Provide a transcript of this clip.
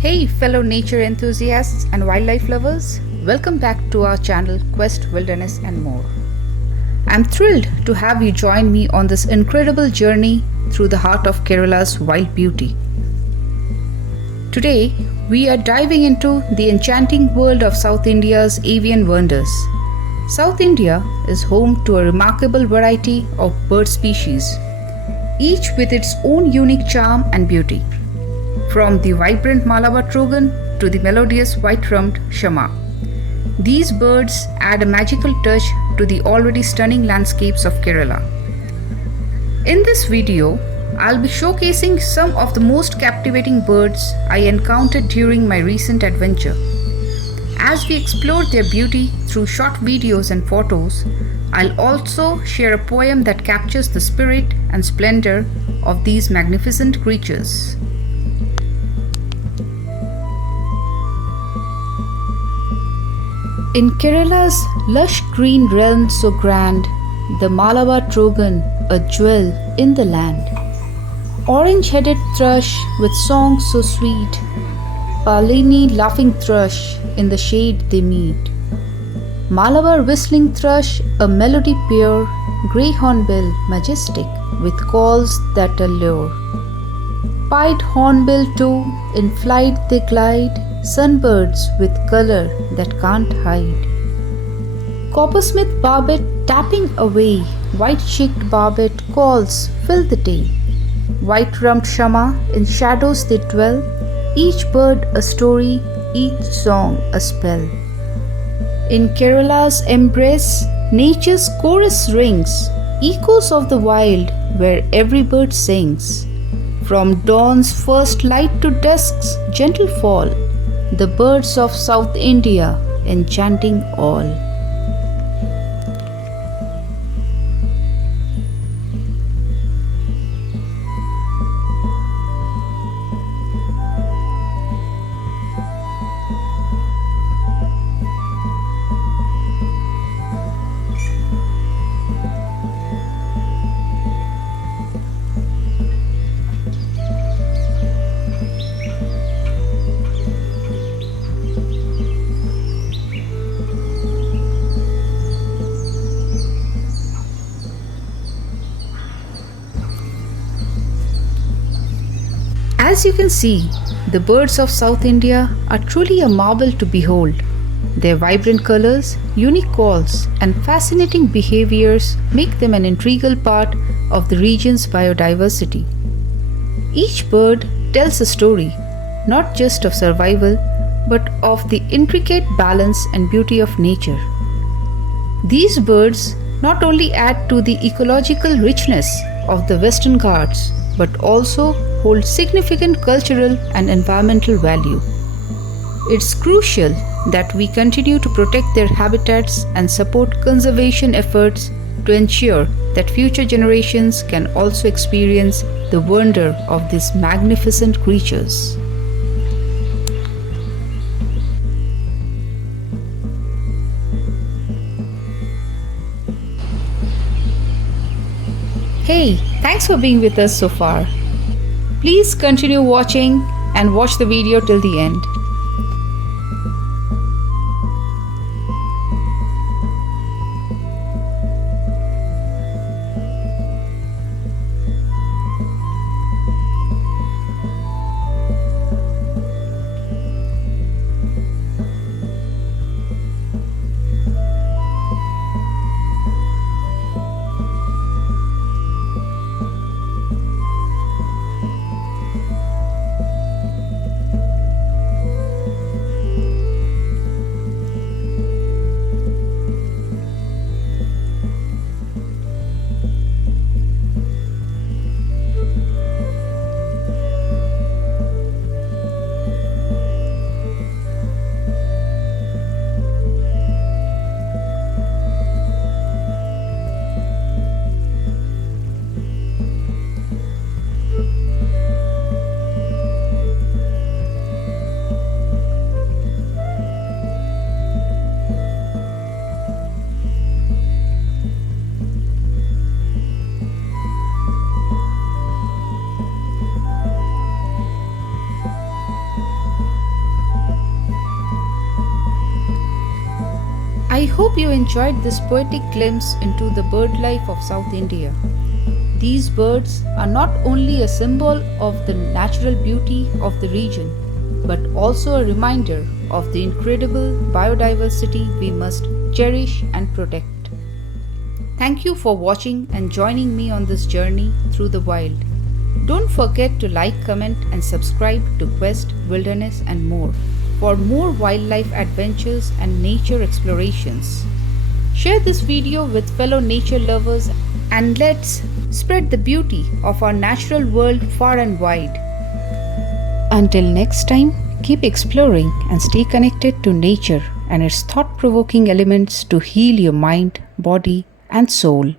Hey, fellow nature enthusiasts and wildlife lovers, welcome back to our channel Quest Wilderness and More. I'm thrilled to have you join me on this incredible journey through the heart of Kerala's wild beauty. Today, we are diving into the enchanting world of South India's avian wonders. South India is home to a remarkable variety of bird species, each with its own unique charm and beauty. From the vibrant Malabar Trogon to the melodious White-rumped Shama, these birds add a magical touch to the already stunning landscapes of Kerala. In this video, I'll be showcasing some of the most captivating birds I encountered during my recent adventure. As we explore their beauty through short videos and photos, I'll also share a poem that captures the spirit and splendor of these magnificent creatures. In Kerala's lush green realm so grand, the Malabar Trogon, a jewel in the land. Orange-headed thrush with songs so sweet, Palini laughing thrush, in the shade they meet. Malabar whistling thrush, a melody pure, grey hornbill majestic, with calls that allure. Pied hornbill too, in flight they glide, sunbirds with color that can't hide. Coppersmith barbet tapping away, white-cheeked barbet calls fill the day. White-rumped Shama, in shadows they dwell, each bird a story, each song a spell. In Kerala's embrace, nature's chorus rings, echoes of the wild where every bird sings. From dawn's first light to dusk's gentle fall, the birds of South India enchanting all. As you can see, the birds of South India are truly a marvel to behold. Their vibrant colors, unique calls, and fascinating behaviors make them an integral part of the region's biodiversity. Each bird tells a story, not just of survival, but of the intricate balance and beauty of nature. These birds not only add to the ecological richness of the Western Ghats, but also hold significant cultural and environmental value. It's crucial that we continue to protect their habitats and support conservation efforts to ensure that future generations can also experience the wonder of these magnificent creatures. Hey, thanks for being with us so far. Please continue watching and watch the video till the end. hope you enjoyed this poetic glimpse into the bird life of South India. These birds are not only a symbol of the natural beauty of the region, but also a reminder of the incredible biodiversity we must cherish and protect. Thank you for watching and joining me on this journey through the wild. Don't forget to like, comment, and subscribe to Quest, Wilderness, and more for more wildlife adventures and nature explorations. Share this video with fellow nature lovers and let's spread the beauty of our natural world far and wide. Until next time, keep exploring and stay connected to nature and its thought-provoking elements to heal your mind, body, and soul.